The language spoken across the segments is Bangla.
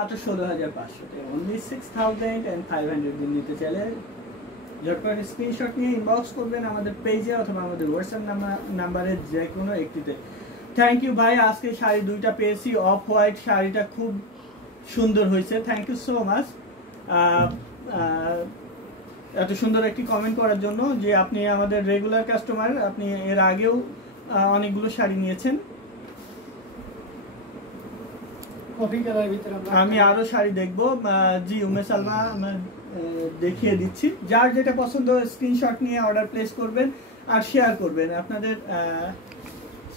মাত্র 16,500 টাকা, only 6,500 দিন নিতে চাইলে ঝটপট স্ক্রিনশট নিয়ে ইনবক্স করবেন আমাদের পেজে অথবা আমাদের হোয়াটসঅ্যাপ নাম্বারে যে কোনো একটিতে। থ্যাংক ইউ ভাই, আজকে শাড়ি দুইটা পেয়েছি, অফ হোয়াইট শাড়িটা খুব সুন্দর হয়েছে, থ্যাংক ইউ সো মাচ এত সুন্দর একটি কমেন্ট করার জন্য। যে আপনি আমাদের রেগুলার কাস্টমার, আপনি এর আগেও অনেকগুলো শাড়ি নিয়েছেন। আমি আরো শাড়ি দেখবো। জি উমে সালমা দেখিয়ে দিচ্ছি, যার যেটা পছন্দ স্ক্রিনশট নিয়ে অর্ডার প্লেস করবেন আর শেয়ার করবেন। আপনাদের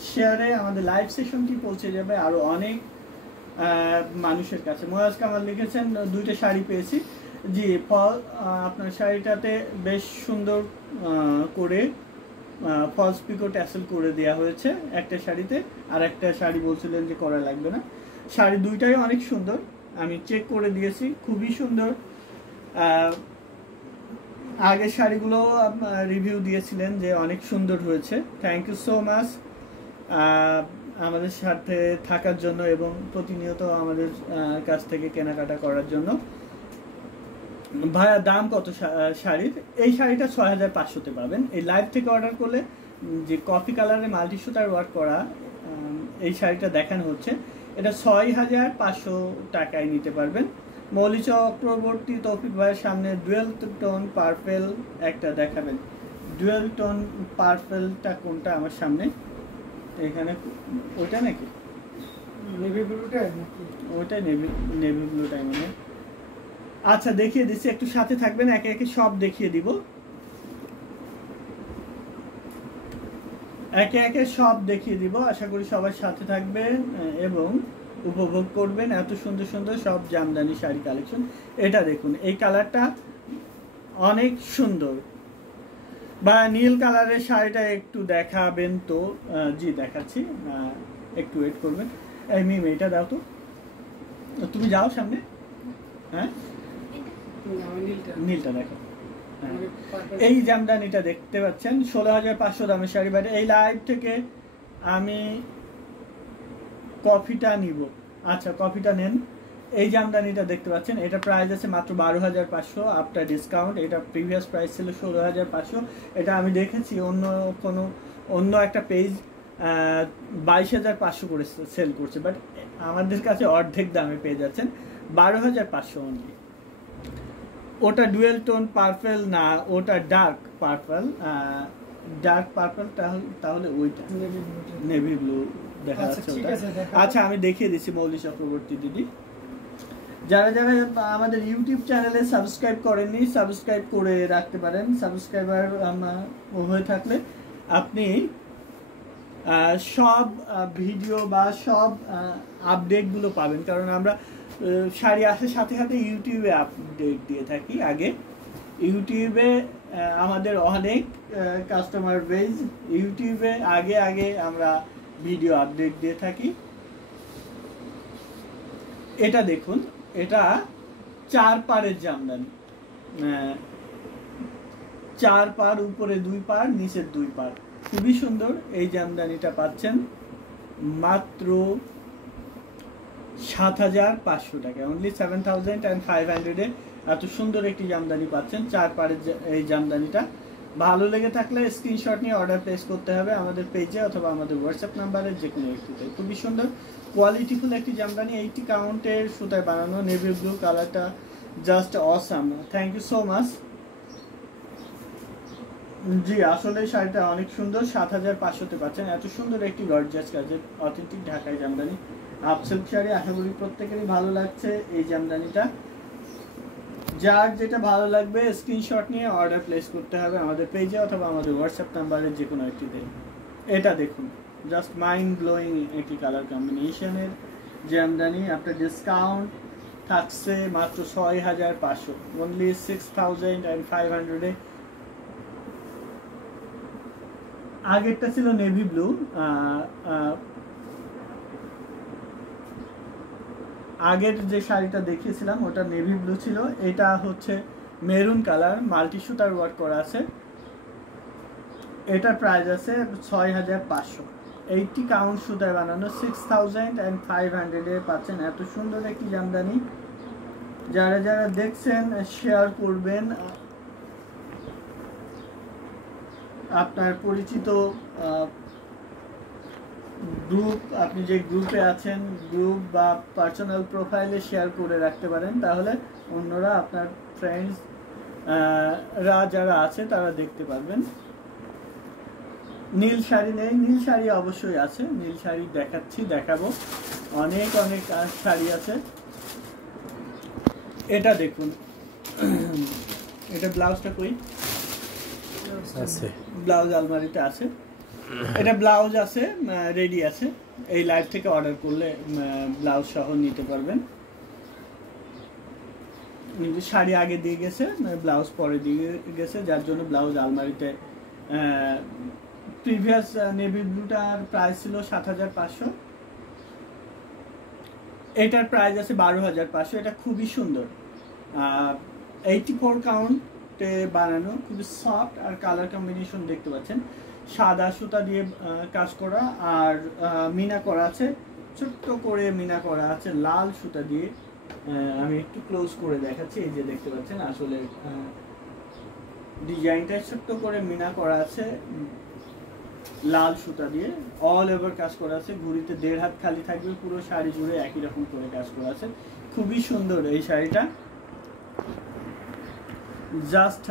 শেয়ারে আমাদের লাইভ সেশনটি পৌঁছে যাবে আরো অনেক মানুষের কাছে। মোয়াজ কামাল লিখেছেন দুইটা শাড়ি পেয়েছি। জি আপনার শাড়িটাতে বেশ সুন্দর করে ফলস পিকো ট্যাসেল করে দেওয়া হয়েছে একটা শাড়িতে, আর একটা শাড়ি বলছিলেন যে করা লাগবে না। শাড়ি দুইটাই অনেক সুন্দর, আমি চেক করে দিয়েছি, খুবই সুন্দর। আগের শাড়িগুলো রিভিউ দিয়েছিলেন যে অনেক সুন্দর হয়েছে। থ্যাংক ইউ সো মাচ আমাদের সাথে থাকার জন্য এবং প্রতিনিয়ত আমাদের কাছ থেকে কেনাকাটা করার জন্য। ভাইয়া দাম কত শাড়ির? এই শাড়িটা 6,500-তে পাবেন। এই লাইভ থেকে অর্ডার করলে যে কফি কালারে মাল্টি সুতার ওয়ার্ক করা এই শাড়িটা দেখানো হচ্ছে, এটা 6,500 টাকায় নিতে পারবেন। মৌলি চক্রবর্তী তৌফিক ভাইয়ের সামনে ডুয়েল টোন পার্পেল একটা দেখাবেন। ডুয়েল টোন পার্পেলটা কোনটা আমার সামনে? এখানে ওইটা নাকি নেভি ব্লুটা? ওইটা নেভি ব্লুটাই মানে। আচ্ছা দেখিয়ে দিচ্ছি, একটু সাথে থাকবেন, একে একে সব দেখিয়ে দিব, একে একে সব দেখিয়ে দিব। আশা করি সবার সাথে থাকবেন এবং উপভোগ করবেন এত সুন্দর সুন্দর সব জামদানি শাড়ি কালেকশন। এটা দেখুন, এই কালারটা অনেক সুন্দর। বা নীল কালারের শাড়িটা একটু দেখাবেন তো? জি দেখাচ্ছি, একটু ওয়েট করবেন। এই মিম এটা দাও তো, তুমি যাও সামনে। হ্যাঁ নীলটা দেখো। এই জামদানিটা দেখতে পাচ্ছেন 16,500 দামের শাড়ি। বাট এই লাইভ থেকে আমি কফিটা নিব। আচ্ছা কফিটা নেন। এই জামদানিটা দেখতে পাচ্ছেন, এটা প্রাইস আছে মাত্র 12,500 আফটার ডিসকাউন্ট। এটা প্রিভিয়াস প্রাইস ছিল 16,500। এটা আমি দেখেছি অন্য একটা পেজ 22,500 করে সেল করছে, বাট আমাদের কাছে অর্ধেক দামে পেয়ে যাচ্ছেন 12,500 অনলি। ওটা ডুয়েল টোন পার্পল না, ওটা ডার্ক পার্পল। ডার্ক পার্পল তাহলে ওইটা নেভি ব্লু দেখা যাচ্ছে ওটা। আচ্ছা আমি দেখিয়ে দিচ্ছি মৌলি চক্রবর্তী দিদি। যারা যারা আমাদের ইউটিউব চ্যানেলে সাবস্ক্রাইব করেননি, সাবস্ক্রাইব করে রাখতে পারেন। সাবস্ক্রাইবার হয়ে থাকলে আপনি সব ভিডিও বা সব আপডেটগুলো পাবেন, কারণ আমরা শাড়ি আসার সাথে সাথে ইউটিউবে আপডেট দিয়ে থাকি। আগে ইউটিউবে আমাদের অনেক কাস্টমার বেজ, ইউটিউবে আগে আগে আমরা ভিডিও আপডেট দিয়ে থাকি। এটা দেখুন, এটা 4 পাড়ের জামদানি, 4 পাড়, উপরে 2 পাড়, নিচের 2 পাড়, খুবই সুন্দর। এই জামদানিটা পাচ্ছেন মাত্র 7,500 টাকা, অনলি 7,500-এ এত সুন্দর একটি জামদানি পাচ্ছেন 4 পাড়ের এই জামদানিটা। ভালো লেগে থাকলে স্ক্রিনশট নিয়ে অর্ডার প্লেস করতে হবে আমাদের পেজে অথবা আমাদের হোয়াটসঅ্যাপ নাম্বারে যে কোনো একটিতে। খুবই সুন্দর কোয়ালিটিফুল একটি জামদানি, 80 কাউন্টের সুতায় বানানো। নেভি ব্লু কালারটা just awesome, thank you so much. জি আসলে শাড়িটা অনেক সুন্দর, 7,500-তে পাচ্ছেন এত সুন্দর একটি গর্জিয়াস কাজের অথেন্টিক ঢাকাই জামদানি আপসিল্ক শাড়ি। আশা করি প্রত্যেকেরই ভালো লাগছে এই জামদানিটা। যার যেটা ভালো লাগবে স্ক্রিনশট নিয়ে অর্ডার প্লেস করতে হবে আমাদের পেজে অথবা আমাদের হোয়াটসঅ্যাপ নাম্বারের যে কোনো একটিতে। এটা দেখুন, জাস্ট মাইন্ড ব্লোয়িং একটি কালার কম্বিনেশনের জামদানি। আপনার ডিসকাউন্ট থাকছে মাত্র 6,500, অনলি 6,500-এ। আগেরটা ছিল নেভি ব্লু, আগের যে শাড়িটা দেখিয়েছিলাম ওটা নেভি ব্লু ছিল। এটা হচ্ছে মেরুন কালার, মাল্টি সুতার ওয়ার্ক করা আছে। এটার প্রাইস আছে 6,500। 80 কাউন্ট সুতায় বানানো 6500 পাচ্ছেন এত সুন্দর একটি জামদানি। যারা যারা দেখছেন শেয়ার করবেন, আপনার পরিচিত গ্রুপ, আপনি যে গ্রুপে আছেন গ্রুপ বা পার্সোনাল প্রোফাইলে শেয়ার করে রাখতে পারেন, তাহলে অন্যরা আপনার ফ্রেন্ডস যারা আছে তারা দেখতে পারবেন। নীল শাড়ি নেই, নীল শাড়ি অবশ্যই আছে, নীল শাড়ি দেখাবো, অনেক অনেক শাড়ি আছে। এটা দেখুন, এটা ব্লাউজটা কই আছে, ব্লাউজ আলমারিতে আছে, এটা ব্লাউজ আছে, রেডি আছে। এই লাইভ থেকে অর্ডার করলে ব্লাউজ সহ নিতে পারবেন। শাড়ি আগে দিয়ে গেছে, ব্লাউজ পরে দিয়ে গেছে, যার জন্য ব্লাউজ আলমারিতে। প্রিভিয়াস নেভি ব্লুটার প্রাইস ছিল 7500, এটার প্রাইস আছে 12500। এটা খুবই সুন্দর, 84 কাউন্টে বানানো, খুবই সফট, আর কালার কম্বিনেশন দেখতে পাচ্ছেন, সাদা সুতা দিয়ে কাজ করা, আর মিনা করা আছে, ছোট্ট করে মিনা করা আছে লাল সুতা দিয়ে। আমি একটু ক্লোজ করে দেখাচ্ছি, এই যে দেখতে পাচ্ছেন আসলে ডিজাইনটা ছোট্ট করে মিনা করা আছে লাল সুতা দিয়ে, অল ওভার কাজ করা আছে, ঘুড়িতে 1.5 হাত খালি থাকবে, পুরো শাড়ি জুড়ে একই রকম করে কাজ করা আছে। খুবই সুন্দর এই শাড়িটা, জাস্ট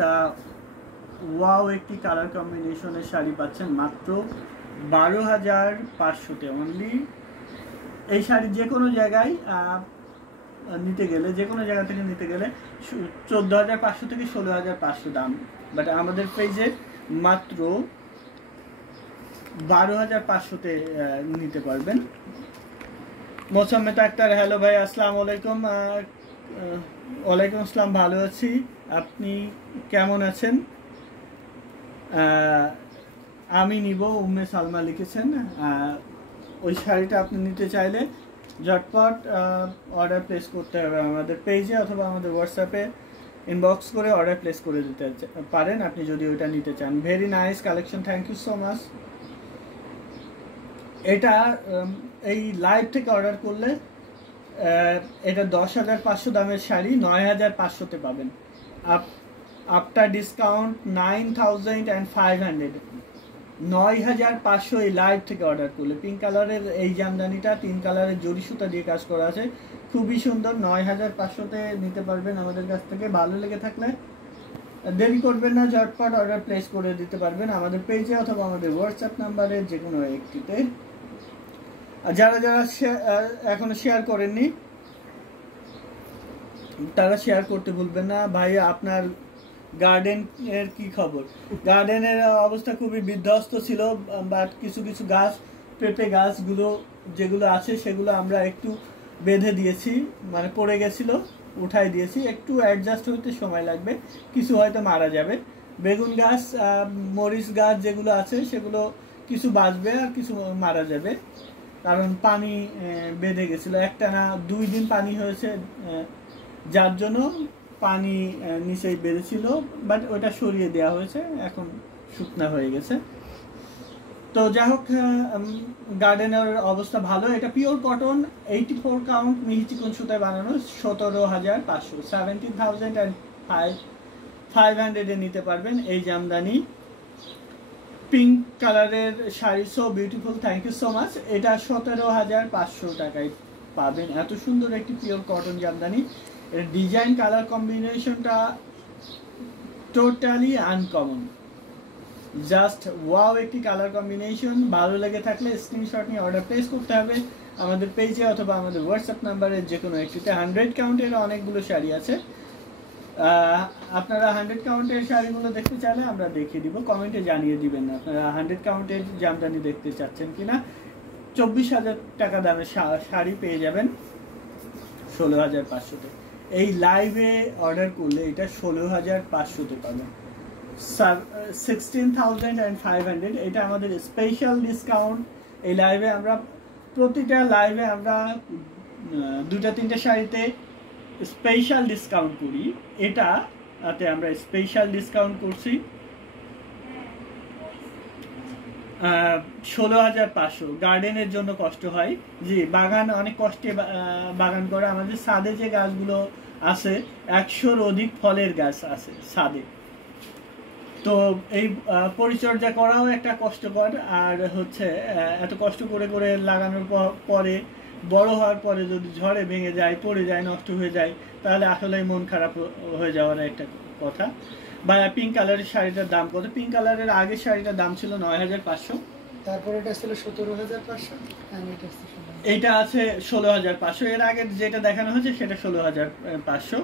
ওয়াও একটি কালার কম্বিনেশনের শাড়ি পাচ্ছেন মাত্র 12500-তে অনলি। এই শাড়ি যে কোনো জায়গায় নিতে গেলে, যে কোনো জায়গা থেকে নিতে গেলে 14500 থেকে 16500 দাম, বাট আমাদের পেজে মাত্র 12500-তে নিতে পারবেন। মোসাম্মেদ আক্তার, হ্যালো ভাই, আসসালামু আলাইকুম। ওয়ালাইকুম আসসালাম, ভালো আছি, আপনি কেমন আছেন? আমি নিব, উম্মে সালমা লিখেছেন। ওই শাড়িটা আপনি নিতে চাইলে ঝটপট অর্ডার প্লেস করতে হবে আমাদের পেজে, অথবা আমাদের হোয়াটসঅ্যাপে ইনবক্স করে অর্ডার প্লেস করে দিতে পারেন আপনি যদি ওইটা নিতে চান। Very nice collection, thank you so much. এটা এই লাইভ থেকে অর্ডার করলে এটা 10,500 দামের শাড়ি 9,500-তে পাবেন। আফটার ডিসকাউন্ট 9,500, 9,500 এই লাইভ থেকে অর্ডার করলে। পিঙ্ক কালারের এই জামদানিটা 3 কালারের জরি সুতা দিয়ে কাজ করা আছে, খুবই সুন্দর। 9,500-তে নিতে পারবেন আমাদের কাছ থেকে। ভালো লেগে থাকলে দেরি করবেন না, ঝটপট অর্ডার প্লেস করে দিতে পারবেন আমাদের পেজে অথবা আমাদের হোয়াটসঅ্যাপ নাম্বারে, যে কোনো একটিতে। আর যারা যারা এখনো শেয়ার করেননি তারা শেয়ার করতে ভুলবেন না। ভাই, আপনার গার্ডেনের কি খবর? গার্ডেনের অবস্থা খুবই বিধ্বস্ত ছিল, বাট কিছু কিছু গাছ, পেঁপে গাছগুলো যেগুলো আছে সেগুলো আমরা একটু বেঁধে দিয়েছি, মানে পড়ে গেছিল, উঠাই দিয়েছি, একটু অ্যাডজাস্ট হতে সময় লাগবে, কিছু হয়তো মারা যাবে। বেগুন গাছ, মরিচ গাছ যেগুলো আছে সেগুলো কিছু বাঁচবে আর কিছু মারা যাবে, কারণ পানি বেঁধে গেছিলো, একটানা 2 দিন পানি হয়েছে, যার জন্য পানি নিচেই বেঁধেছিল, বাট ওটা সরিয়ে দেওয়া হয়েছে, এখন শুকনা হয়ে গেছে। তো যাই হোক, গার্ডেনের অবস্থা ভালো। এটা পিওর কটন, 84 কাউন্ট মিহি চিকন সুতায় বানানো, 17,500, 17,500-এ নিতে পারবেন এই জামদানি। পিঙ্ক কালারের sari, so beautiful, thank you so much. এটা 17,500 টাকায় পাবেন। এত সুন্দর একটি পিওর কটন জামদানি, এর ডিজাইন কালার কম্বিনেশনটা টোটালি আনকমন, জাস্ট ওয়াও একটি কালার কম্বিনেশন। ভালো লেগে থাকলে স্ক্রিনশট নিয়ে অর্ডার প্লেস করতে হবে আমাদের পেজে অথবা আমাদের হোয়াটসঅ্যাপ নাম্বারে, যে কোনো একটিতে। 100 কাউন্টের অনেকগুলো শাড়ি আছে, আপনারা 100 কাউন্টের শাড়িগুলো দেখতে চাইলে আমরা দেখিয়ে দিব, কমেন্টে জানিয়ে দিবেন আপনারা 100 কাউন্টের জামদানি দেখতে চাচ্ছেন কিনা। 24,000 টাকা দামের শাড়ি পেয়ে যাবেন 16,500-তে। এই লাইভে অর্ডার করলে এটা 16,500-তে পাবেন, 16,500। এটা আমাদের স্পেশাল ডিসকাউন্ট। এই লাইভে আমরা প্রতিটা লাইভে আমরা 2-3টে শাড়িতে স্পেশাল ডিসকাউন্ট করি, এটাতে আমরা স্পেশাল ডিসকাউন্ট করছি। 16,500। গার্ডেনের জন্য কষ্ট হয়, জি বাগান অনেক কষ্টে বাগান করে। আমাদের ছাদে যে গাছগুলো আছে 100-র অধিক ফলের গাছ আছে ছাদে, তো এই পরিচর্যা করাও একটা কষ্টকর। আর হচ্ছে এত কষ্ট করে করে লাগানোর পরে বড় হওয়ার পরে যদি ঝড়ে ভেঙে যায়, পড়ে যায়, নষ্ট হয়ে যায়, তাহলে আসলে মন খারাপ হয়ে যাওয়ার একটা কথা। ভাইয়া পিঙ্ক কালারের শাড়িটার দাম কত? পিঙ্ক কালারের আগের শাড়িটার দাম ছিল 9,500, তারপর এটা ছিল 17,500, এইটা আছে 16,500। এর আগে যেটা দেখানো হয়েছে সেটা 16,500।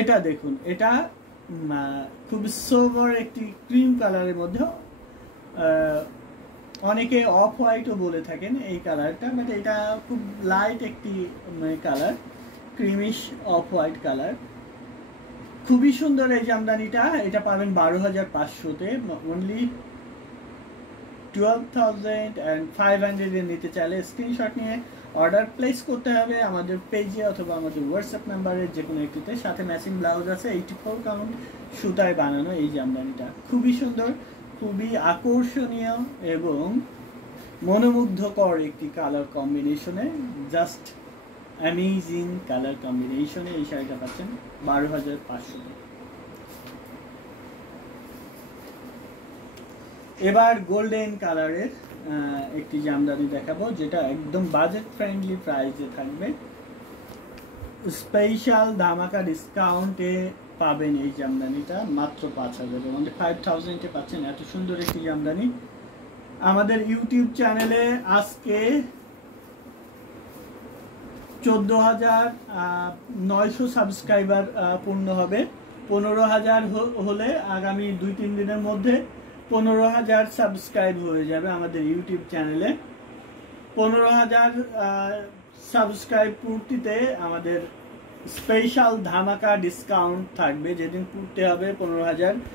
এটা দেখুন, এটা খুব সোবার একটি ক্রিম কালারের মধ্যে, অনেকে অফ হোয়াইটও বলে থাকেন এই কালারটা, বাট এটা খুব লাইট একটি colour, creamish off white colour. খুবই সুন্দর এই জামদানিটা। এটা পাবেন 12,500-তে। অনলি 12,500 নিতে চাইলে স্ক্রিনশট নিয়ে অর্ডার প্লেস করতে হবে আমাদের পেজে অথবা আমাদের হোয়াটসঅ্যাপ নাম্বারে যে কোনো একটিতে। সাথে ম্যাচিং ব্লাউজ আছে। 84 কাউন্ট সুতায় বানানো এই জামদানিটা খুবই সুন্দর, খুবই আকর্ষণীয় এবং মনোমুগ্ধকর একটি কালার কম্বিনেশনে, জাস্ট অ্যামেজিং কালার কম্বিনেশনে এই শাড়িটা পাচ্ছেন 12,500। এবার গোল্ডেন কালারের একটি জামদানি দেখাবো, যেটা একদম বাজেট ফ্রেন্ডলি প্রাইসে থাকবে। স্পেশাল ধামাকা ডিসকাউন্টে পাবেন এই জামদানিটা মাত্র 5,000, মানে 5,000-এ পাচ্ছেন এত সুন্দর একটি জামদানি। আমাদের ইউটিউব চ্যানেলে আজকে 14,900 সাবস্ক্রাইবার পূর্ণ হবে। 15,000 হলে আগামী 2-3 দিনের মধ্যে 15,000 সাবস্ক্রাইব হয়ে যাবে আমাদের ইউটিউব চ্যানেলে। 15,000 সাবস্ক্রাইব পূর্তিতে আমাদের স্পেশাল ধামাকা ডিসকাউন্ট থাকবে। যেদিন পূর্তি হবে 15,000